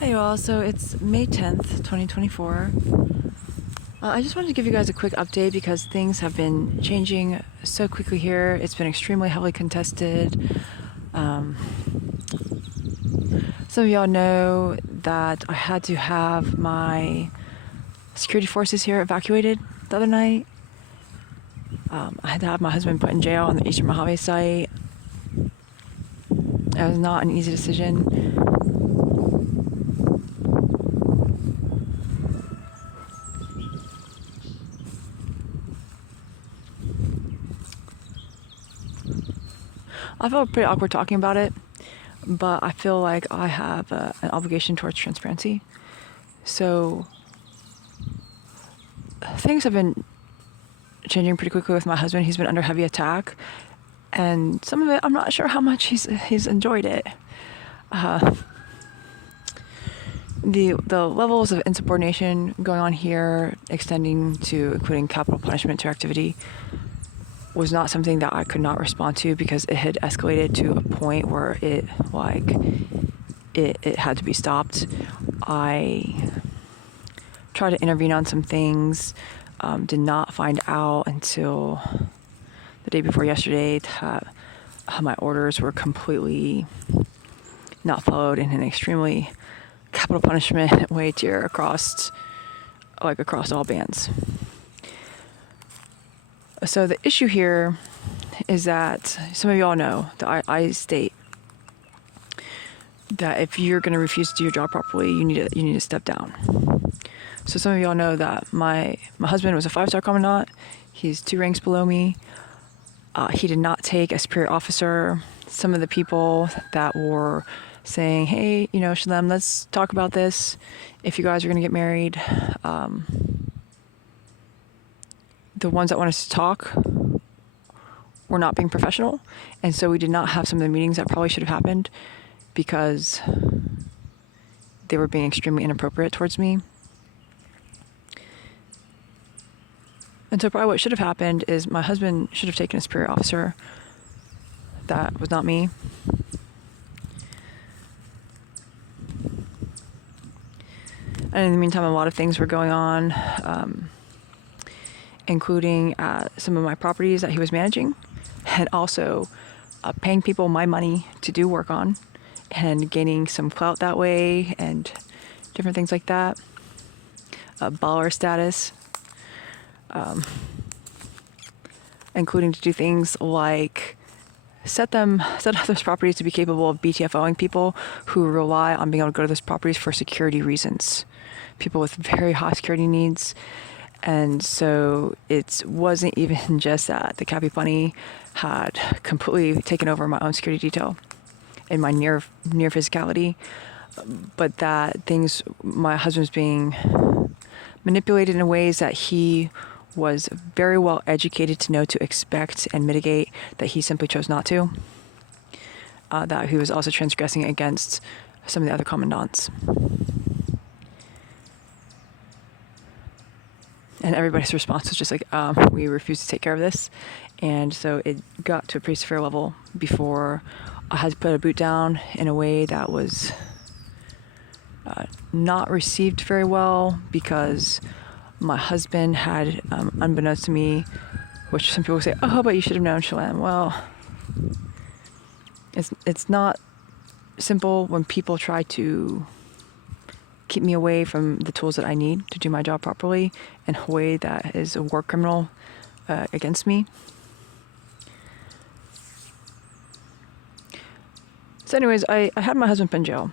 Hey all, so it's May 10th, 2024. I just wanted to give you guys a quick update because things have been changing so quickly here. It's been extremely heavily contested. Some of y'all know that I had to have my security forces here evacuated the other night. I had to have my husband put in jail on the Eastern Mojave site. It was not an easy decision. I felt pretty awkward talking about it, but I feel like I have an obligation towards transparency. So things have been changing pretty quickly with my husband. He's been under heavy attack, and some of it I'm not sure how much he's enjoyed it. The levels of insubordination going on here, extending to including capital punishment to activity, was not something that I could not respond to because it had escalated to a point where it had to be stopped. I tried to intervene on some things, did not find out until the day before yesterday that my orders were completely not followed in an extremely capital punishment way tier across all bands. So the issue here is that some of y'all know that I state that if you're going to refuse to do your job properly, you need to step down. So some of y'all know that my husband was a 5-star commandant. He's 2 ranks below me. He did not take a superior officer. Some of the people that were saying, hey, Shalem, let's talk about this. If you guys are going to get married, the ones that want us to talk were not being professional. And so we did not have some of the meetings that probably should have happened because they were being extremely inappropriate towards me. And so probably what should have happened is my husband should have taken a superior officer. That was not me. And in the meantime, a lot of things were going on, including some of my properties that he was managing, and also paying people my money to do work on and gaining some clout that way and different things like that. Baller status, including to do things like set up those properties to be capable of BTFOing people who rely on being able to go to those properties for security reasons. People with very high security needs. And so it wasn't even just that the Cappy Bunny had completely taken over my own security detail in my near physicality, but that my husband's being manipulated in ways that he was very well educated to know to expect and mitigate, that he simply chose not to. That he was also transgressing against some of the other commandants. And everybody's response was just like, we refuse to take care of this. And so it got to a pretty severe level before I had to put a boot down in a way that was not received very well, because my husband had, unbeknownst to me, which some people say, oh, but you should have known, Shalem. Well, it's not simple when people try to keep me away from the tools that I need to do my job properly in a way that is a war criminal against me. So anyways, I had my husband put in jail.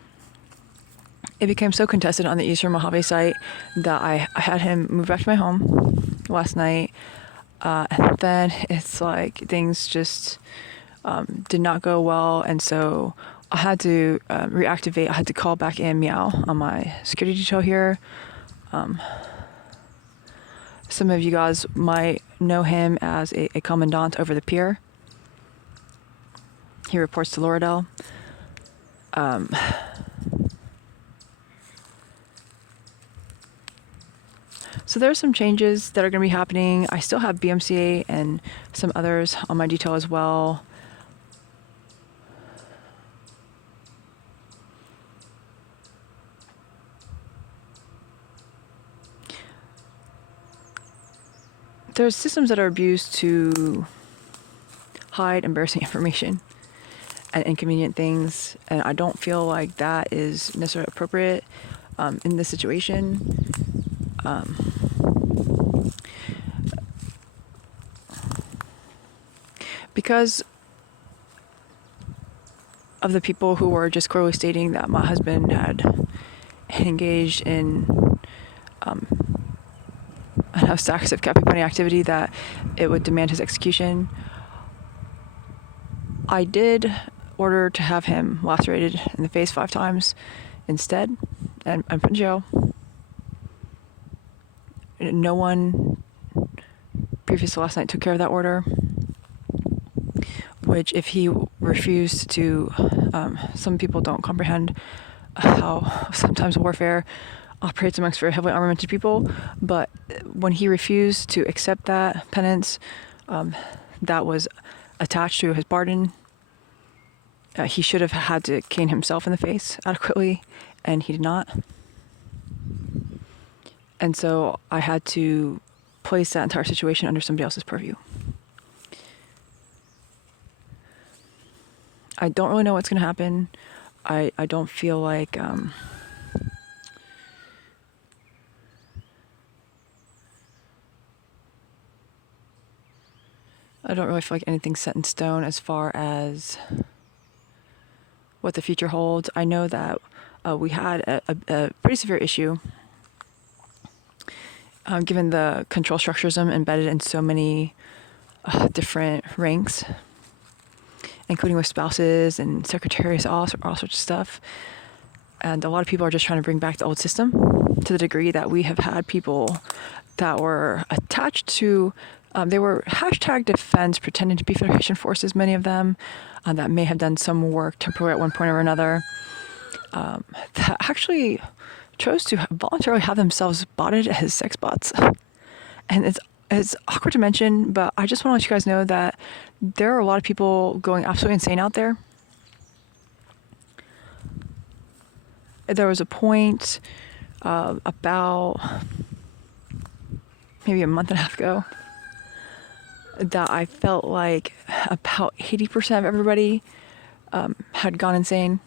It became so contested on the Eastern Mojave site that I had him move back to my home last night. And then it's like things just did not go well. And so I had to reactivate. I had to call back in Meow on my security detail here. Some of you guys might know him as a commandant over the pier. He reports to Loredell. So there's some changes that are going to be happening. I still have BMCA and some others on my detail as well. there's systems that are abused to hide embarrassing information and inconvenient things, and I don't feel like that is necessarily appropriate in this situation. Because of the people who were just clearly stating that my husband had engaged in enough stacks of Cappy Bunny activity that it would demand his execution, I did order to have him lacerated in the face 5 times instead and put in jail. No one previous to last night took care of that order, which if he refused to, some people don't comprehend how sometimes warfare operates amongst very heavily armamented people, but when he refused to accept that penance that was attached to his pardon, he should have had to cane himself in the face adequately, and he did not. And so I had to place that entire situation under somebody else's purview. I don't really know what's going to happen. I don't feel like I don't really feel like anything's set in stone as far as what the future holds. I know that we had a pretty severe issue given the control structurism embedded in so many different ranks, including with spouses and secretaries, all sorts of stuff. And a lot of people are just trying to bring back the old system to the degree that we have had people that were attached to, they were hashtag defense, pretending to be Federation forces, many of them, that may have done some work temporarily at one point or another, that actually chose to voluntarily have themselves botted as sex bots. And it's awkward to mention, but I just want to let you guys know that there are a lot of people going absolutely insane out there. There was a point about maybe a month and a half ago that I felt like about 80% of everybody had gone insane.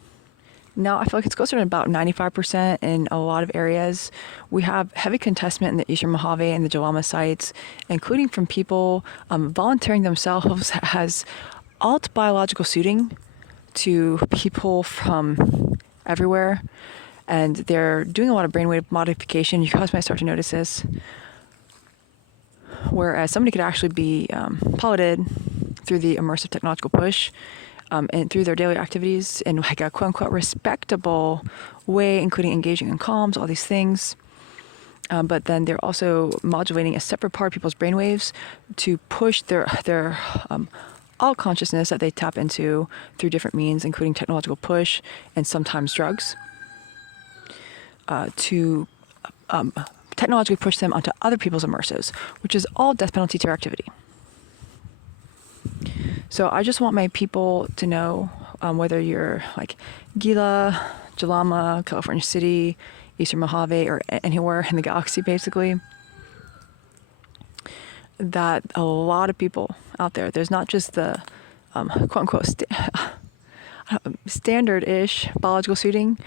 Now I feel like it's closer to about 95% in a lot of areas. We have heavy contestment in the Eastern Mojave and the Jalama sites, including from people volunteering themselves as alt biological suiting to people from everywhere. And they're doing a lot of brainwave modification. You guys might start to notice this. Whereas somebody could actually be piloted through the immersive technological push and through their daily activities in like a quote unquote respectable way, including engaging in comms, all these things. But then they're also modulating a separate part of people's brainwaves to push their all consciousness that they tap into through different means, including technological push and sometimes drugs, to technologically push them onto other people's immersives, which is all death penalty terror activity. So I just want my people to know, whether you're like Gila, Jalama, California City, Eastern Mojave, or anywhere in the galaxy, basically, that a lot of people out there's not just the quote unquote standard-ish biological suiting,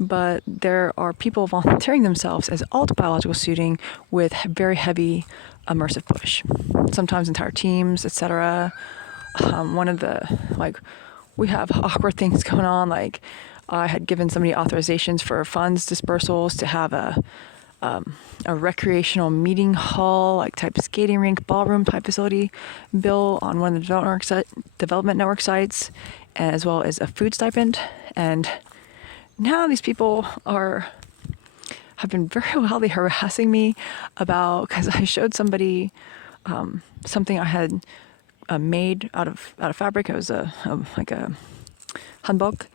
but there are people volunteering themselves as alt biological suiting with very heavy immersive push, sometimes entire teams, etc. One of the, like, we have awkward things going on. Like, I had given somebody authorizations for funds dispersals to have a recreational meeting hall, like type skating rink, ballroom type facility built on one of the development network sites, as well as a food stipend. And now these people have been very wildly harassing me about, because I showed somebody something I had made out of fabric. It was like a hanbok.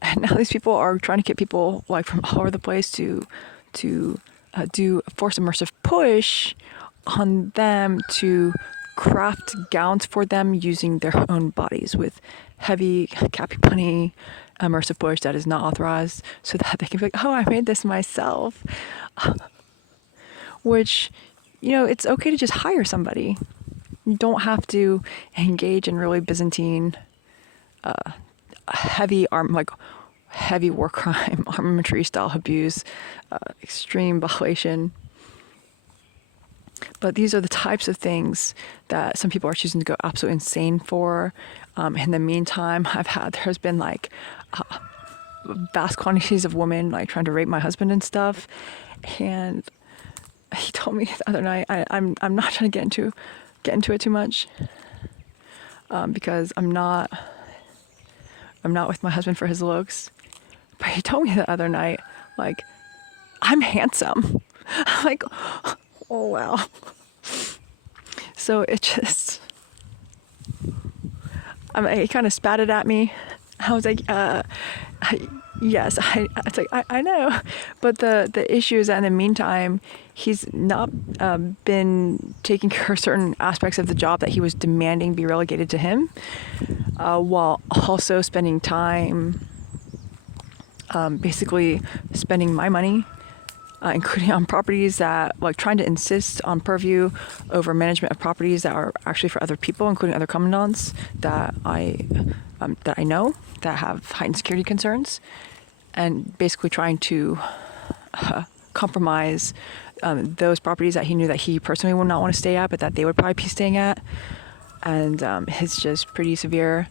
And now these people are trying to get people like from all over the place to do a forced immersive push on them to craft gowns for them using their own bodies with heavy Cappy Bunny immersive push that is not authorized, so that they can be like, oh, I made this myself. Which it's okay to just hire somebody. You don't have to engage in really Byzantine, heavy war crime, armamenty style abuse, extreme violation. But these are the types of things that some people are choosing to go absolutely insane for. In the meantime, there's been like vast quantities of women like trying to rape my husband and stuff. And he told me the other night, I'm not trying to get into it too much, because I'm not with my husband for his looks. But he told me the other night, like, I'm handsome. I'm like, oh wow. So it just, he kind of spat it at me. I was like, yes, it's like, I know. But the issue is that in the meantime, he's not been taking care of certain aspects of the job that he was demanding be relegated to him, while also spending time, basically spending my money, including on properties that, like, trying to insist on purview over management of properties that are actually for other people, including other commandants that I know that have heightened security concerns, and basically trying to compromise those properties that he knew that he personally would not want to stay at, but that they would probably be staying at. And it's just pretty severe.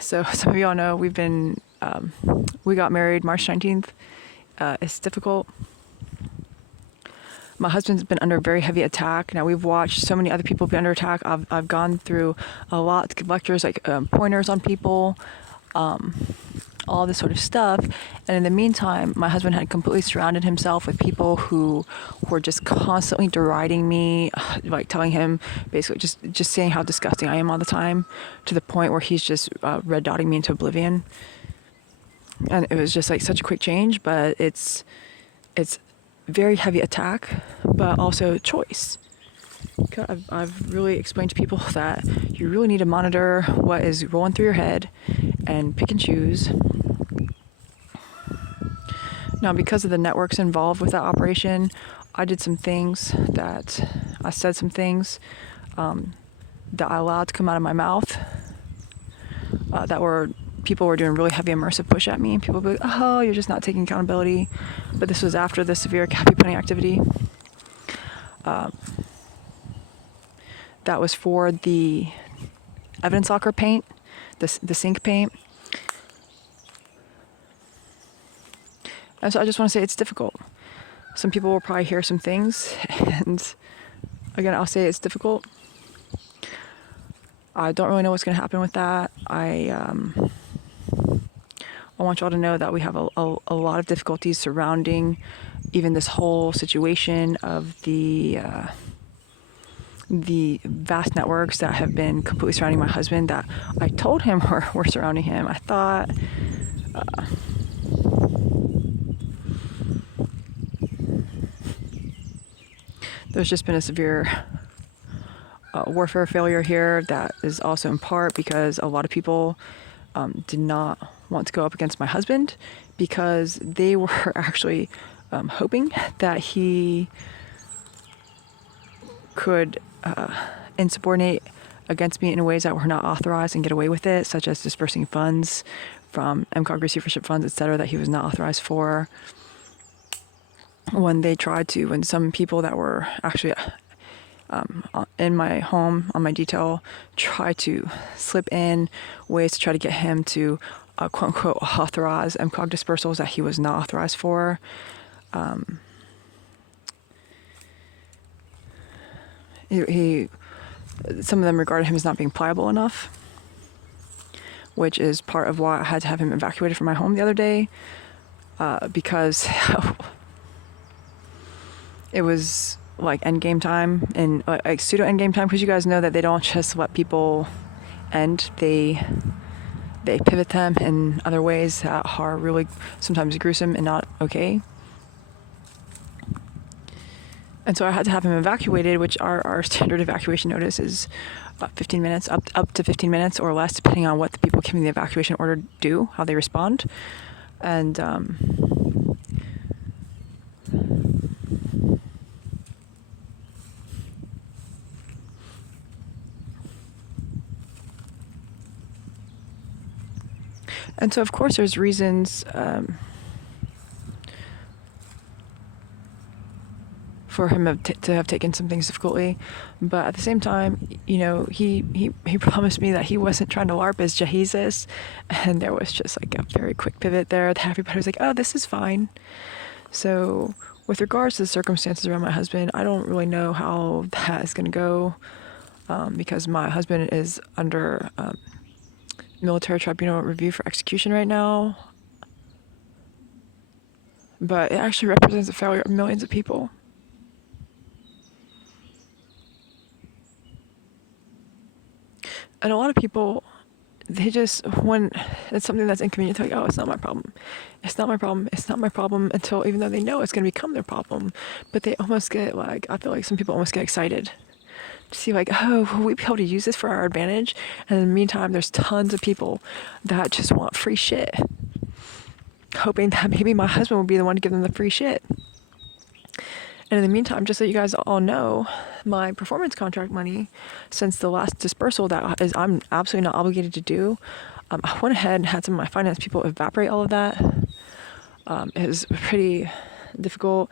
So some of y'all know we got married March 19th. It's difficult. My husband's been under very heavy attack. Now, we've watched so many other people be under attack. I've gone through a lot to give lectures, like pointers on people, all this sort of stuff. And in the meantime, my husband had completely surrounded himself with people who were just constantly deriding me, like telling him, basically just saying how disgusting I am all the time, to the point where he's just red dotting me into oblivion. And it was just like such a quick change, but it's very heavy attack, but also choice. I've really explained to people that you really need to monitor what is rolling through your head and pick and choose. Now, because of the networks involved with that operation, I said some things that I allowed to come out of my mouth, people were doing really heavy immersive push at me, and people would be like, oh, you're just not taking accountability. But this was after the severe copy putting activity. That was for the evidence locker paint, the sync paint. And so I just want to say it's difficult. Some people will probably hear some things, and again, I'll say it's difficult. I don't really know what's going to happen with that. I want y'all to know that we have a lot of difficulties surrounding even this whole situation of the vast networks that have been completely surrounding my husband, that I told him were surrounding him. I thought there's just been a severe warfare failure here that is also in part because a lot of people did not want to go up against my husband, because they were actually hoping that he could insubordinate against me in ways that were not authorized and get away with it, such as dispersing funds from MCOG receivership funds, etc., that he was not authorized for. When some people that were actually in my home on my detail tried to slip in ways to try to get him to quote unquote authorize MCOG dispersals that he was not authorized for. Some of them regarded him as not being pliable enough, which is part of why I had to have him evacuated from my home the other day, because it was like endgame time, and like pseudo endgame time, because you guys know that they don't just let people end, they pivot them in other ways that are really sometimes gruesome and not okay. And so I had to have him evacuated, which our standard evacuation notice is 15 minutes, up to 15 minutes or less, depending on what the people giving the evacuation order do, how they respond. And And so, of course, there's reasons for him to have taken some things difficultly, but at the same time, he promised me that he wasn't trying to LARP as Jesus, and there was just like a very quick pivot there that everybody was like, "Oh, this is fine." So, with regards to the circumstances around my husband, I don't really know how that is going to go, because my husband is under military tribunal review for execution right now, but it actually represents the failure of millions of people. And a lot of people, they just, when it's something that's inconvenient, they're like, "Oh, it's not my problem. It's not my problem. It's not my problem," until, even though they know it's going to become their problem, but they almost get like, I feel like some people almost get excited to see like, "Oh, will we be able to use this for our advantage?" And in the meantime, there's tons of people that just want free shit, hoping that maybe my husband will be the one to give them the free shit. And in the meantime, just so you guys all know, my performance contract money, since the last dispersal that is I'm absolutely not obligated to do, I went ahead and had some of my finance people evaporate all of that. It was pretty difficult.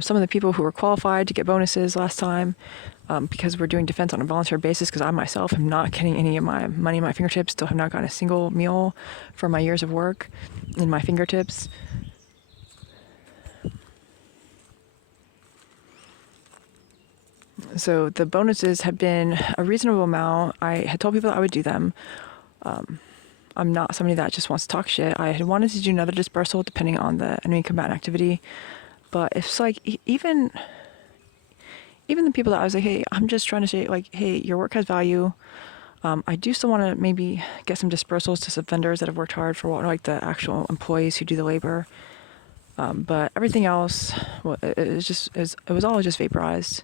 Some of the people who were qualified to get bonuses last time, because we're doing defense on a volunteer basis, because I myself am not getting any of my money in my fingertips, still have not gotten a single meal for my years of work in my fingertips. So the bonuses have been a reasonable amount. I had told people that I would do them. I'm not somebody that just wants to talk shit. I had wanted to do another dispersal depending on the enemy combatant activity. But it's like, even the people that I was like, "Hey, I'm just trying to say, like, hey, your work has value." I do still want to maybe get some dispersals to some vendors that have worked hard for like the actual employees who do the labor. But everything else, well, it was all just vaporized.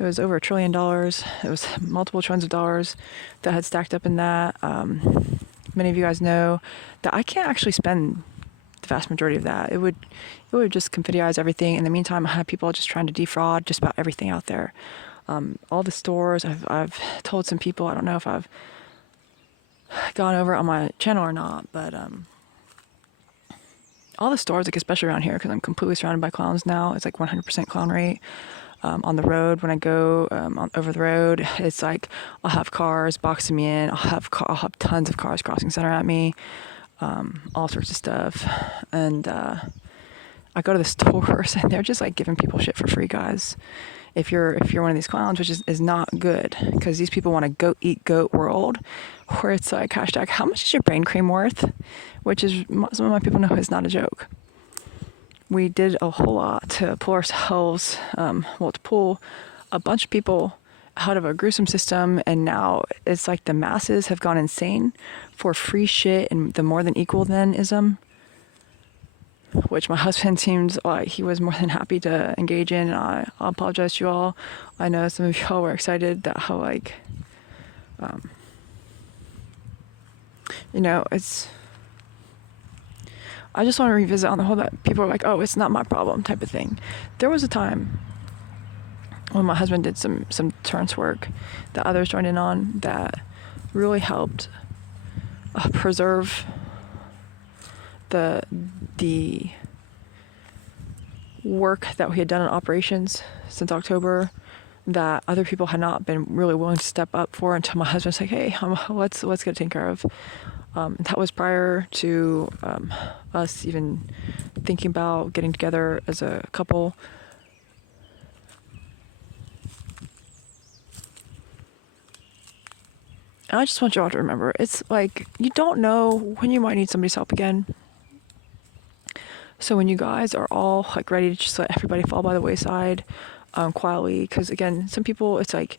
It was over $1 trillion. It was multiple trillions of dollars that had stacked up in that. Many of you guys know that I can't actually spend the vast majority of that. It would just confetti-ize everything. In the meantime, I had people just trying to defraud just about everything out there. All the stores, I've told some people, I don't know if I've gone over it on my channel or not, but all the stores, like especially around here, because I'm completely surrounded by clowns now, it's like 100% clown rate. On the road, when I go over the road, it's like I'll have cars boxing me in. I'll have tons of cars crossing center at me, all sorts of stuff. And I go to the stores, and they're just like giving people shit for free, guys. If you're one of these clowns, which is not good, because these people want a goat eat goat world, where it's like hashtag how much is your brain cream worth, which is, some of my people know is not a joke. We did a whole lot to pull ourselves, to pull a bunch of people out of a gruesome system, and now it's like the masses have gone insane for free shit and the more than equal than-ism, which my husband seems like he was more than happy to engage in. And I'll apologize to you all. I know some of y'all were excited that how like, it's... I just want to revisit on the whole that people are like, "Oh, it's not my problem" type of thing. There was a time when my husband did some deterrence work that others joined in on that really helped preserve the work that we had done in operations since October that other people had not been really willing to step up for, until my husband was like, "Hey, let's get it taken care of." That was prior to us even thinking about getting together as a couple. And I just want you all to remember, it's like, you don't know when you might need somebody's help again. So when you guys are all like ready to just let everybody fall by the wayside quietly, because again, some people, it's like,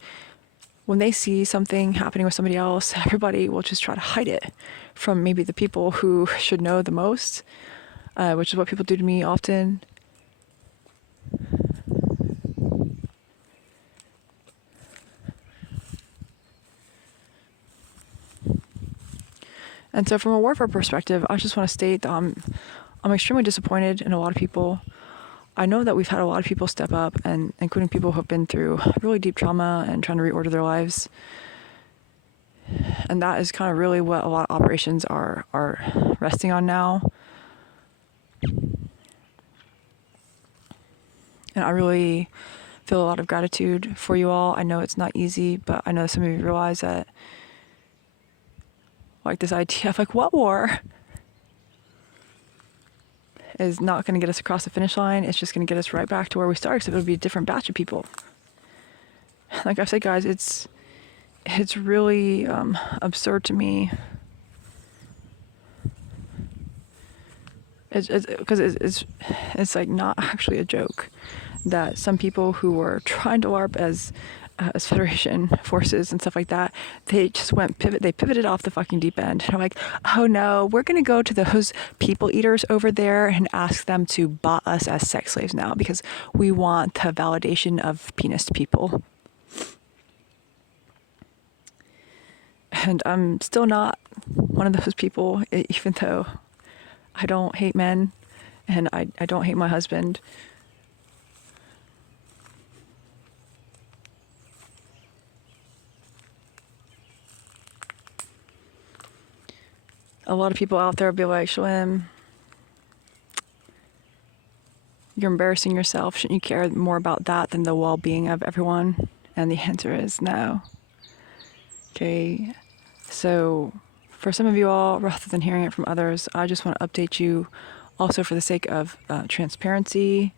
when they see something happening with somebody else, everybody will just try to hide it from maybe the people who should know the most, which is what people do to me often. And so from a warfare perspective, I just want to state that I'm extremely disappointed in a lot of people. I know that we've had a lot of people step up, and including people who have been through really deep trauma and trying to reorder their lives. And that is kind of really what a lot of operations are resting on now. And I really feel a lot of gratitude for you all. I know it's not easy, but I know some of you realize that, like, this idea of, like, what war is not going to get us across the finish line. It's just going to get us right back to where we started, except it'll be a different batch of people. Like I said, guys, it's really absurd to me. It's like not actually a joke that some people who were trying to LARP as Federation forces and stuff like that, they just they pivoted off the fucking deep end. And I'm like, oh no, we're gonna go to those people eaters over there and ask them to bot us as sex slaves now because we want the validation of penis people. And I'm still not one of those people, even though I don't hate men and I don't hate my husband. A lot of people out there will be like, Shalem, you're embarrassing yourself. Shouldn't you care more about that than the well-being of everyone? And the answer is no. Okay, so for some of you all, rather than hearing it from others, I just want to update you also for the sake of transparency.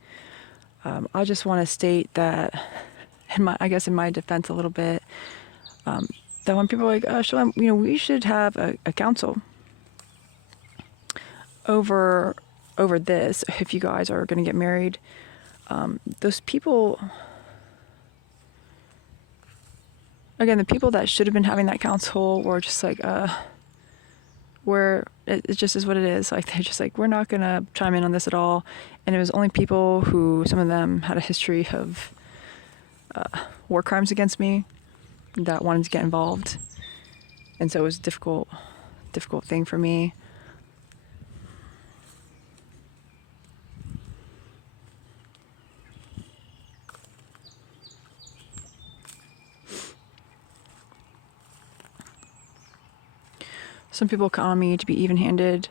I just want to state that, in my defense a little bit, that when people are like, Shalom, we should have a council over this if you guys are going to get married. Those people, again, the people that should have been having that council were just like, where it just is what it is. Like, they're just like, we're not going to chime in on this at all. And it was only people who, some of them had a history of war crimes against me that wanted to get involved. And so it was a difficult thing for me. Some people count on me to be even-handed.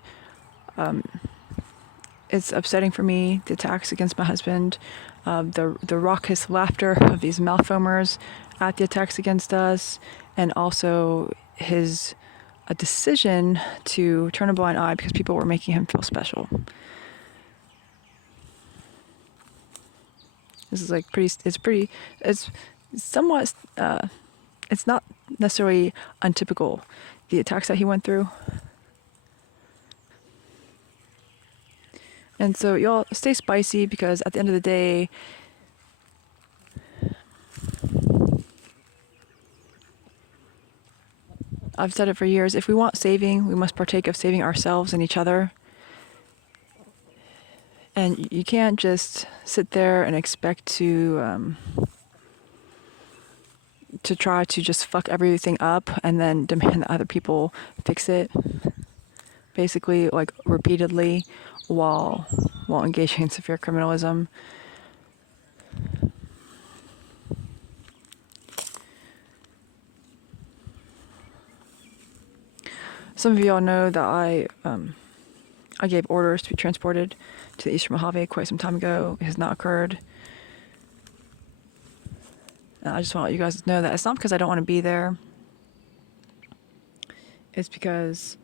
It's upsetting for me, the attacks against my husband, the raucous laughter of these mouth foamers at the attacks against us, and also his decision to turn a blind eye because people were making him feel special. This is like it's somewhat, it's not necessarily untypical, the attacks that he went through. And so y'all stay spicy, because at the end of the day, I've said it for years, if we want saving, we must partake of saving ourselves and each other. And you can't just sit there and expect to try to just fuck everything up and then demand that other people fix it, basically, like, repeatedly, while engaging in severe criminalism. Some of you all know that I gave orders to be transported to the Eastern Mojave quite some time ago. It has not occurred. And I just want to let you guys know that it's not because I don't want to be there. It's because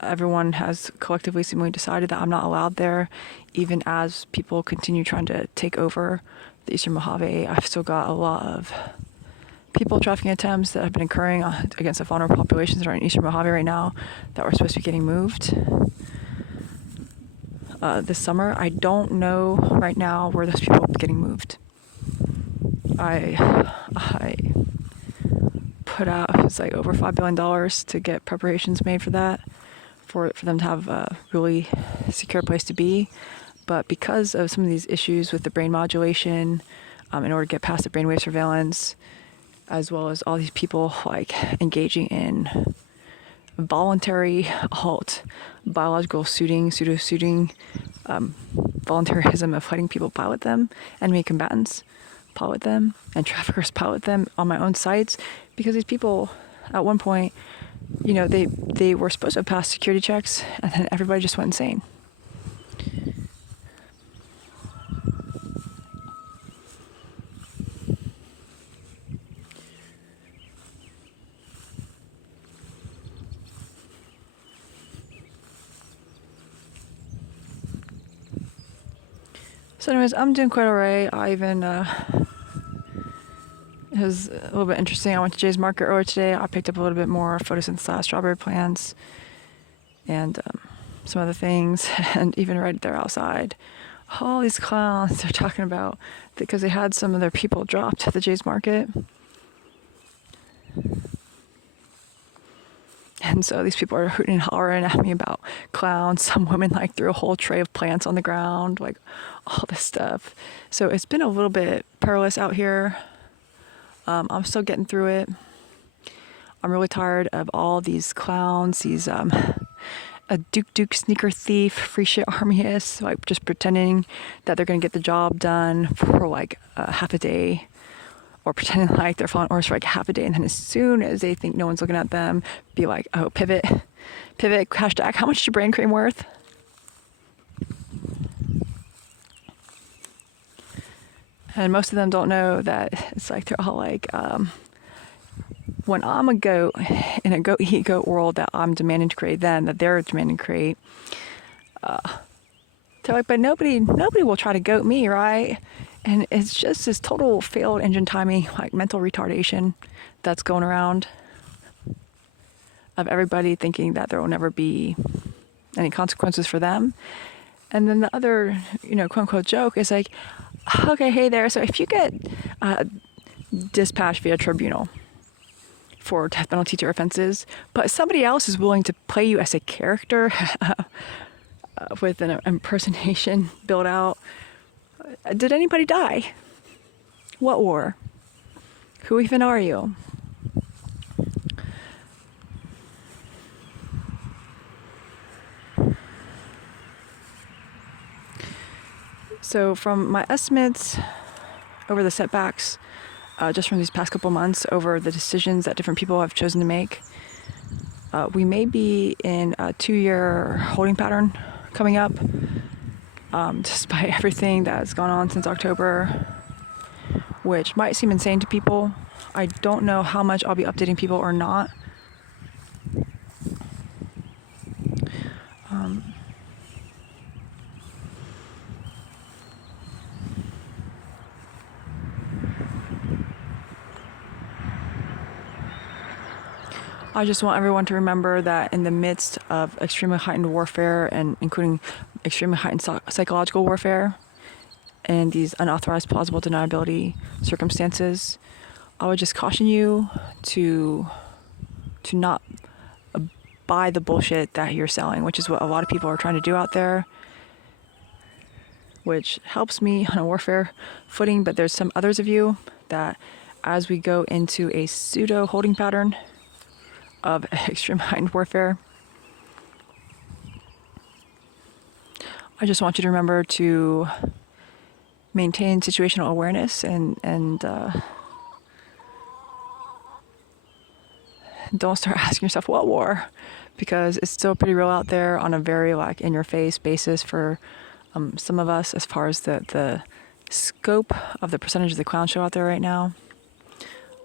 everyone has collectively seemingly decided that I'm not allowed there, even as people continue trying to take over the Eastern Mojave. I've still got a lot of people trafficking attempts that have been occurring against the vulnerable populations that are in Eastern Mojave right now that were supposed to be getting moved this summer. I don't know right now where those people will be getting moved. I put out, it's like over $5 billion to get preparations made for that, for them to have a really secure place to be. But because of some of these issues with the brain modulation, in order to get past the brainwave surveillance, as well as all these people like engaging in voluntary biological pseudo-suiting, voluntarism of letting people pilot them, enemy combatants pilot them, and traffickers pilot them on my own sites, because these people at one point they were supposed to have passed security checks, and then everybody just went insane. So anyways, I'm doing quite alright. I even, it was a little bit interesting. I went to Jay's Market earlier today. I picked up a little bit more photosynthesized strawberry plants and some other things. And even right there outside, all these clowns they're talking about, because they had some of their people dropped at the Jay's Market. And so these people are hooting and hollering at me about clowns. Some women like threw a whole tray of plants on the ground, like all this stuff. So it's been a little bit perilous out here. I'm still getting through it. I'm really tired of all these clowns, these a Duke sneaker thief, free shit armyists, like just pretending that they're gonna get the job done for like half a day, or pretending like they're following orders for like half a day, and then as soon as they think no one's looking at them, be like, oh, pivot, hashtag, how much is your brain cream worth? And most of them don't know that it's like they're all like, when I'm a goat in a goat eat goat world that I'm demanding to create, then that they're demanding to create, they're like, but nobody will try to goat me, right? And it's just this total failed engine timing, like mental retardation that's going around of everybody thinking that there will never be any consequences for them. And then the other, quote unquote joke is like, okay, hey there, so if you get dispatched via tribunal for death penalty to offenses, but somebody else is willing to play you as a character with an impersonation built out, did anybody die? What war? Who even are you? So from my estimates over the setbacks, just from these past couple months, over the decisions that different people have chosen to make, we may be in a 2-year holding pattern coming up, despite everything that has gone on since October, which might seem insane to people. I don't know how much I'll be updating people or not. I just want everyone to remember that in the midst of extremely heightened warfare, and including extremely heightened psychological warfare and these unauthorized plausible deniability circumstances, I would just caution you to not buy the bullshit that you're selling, which is what a lot of people are trying to do out there, which helps me on a warfare footing. But there's some others of you that, as we go into a pseudo holding pattern of extreme heightened warfare, I just want you to remember to maintain situational awareness and don't start asking yourself what war, because it's still pretty real out there on a very like in your face basis for some of us, as far as the scope of the percentage of the clown show out there right now.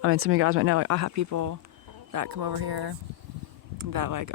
I mean, some of you guys might know, like, I have people that come over here that like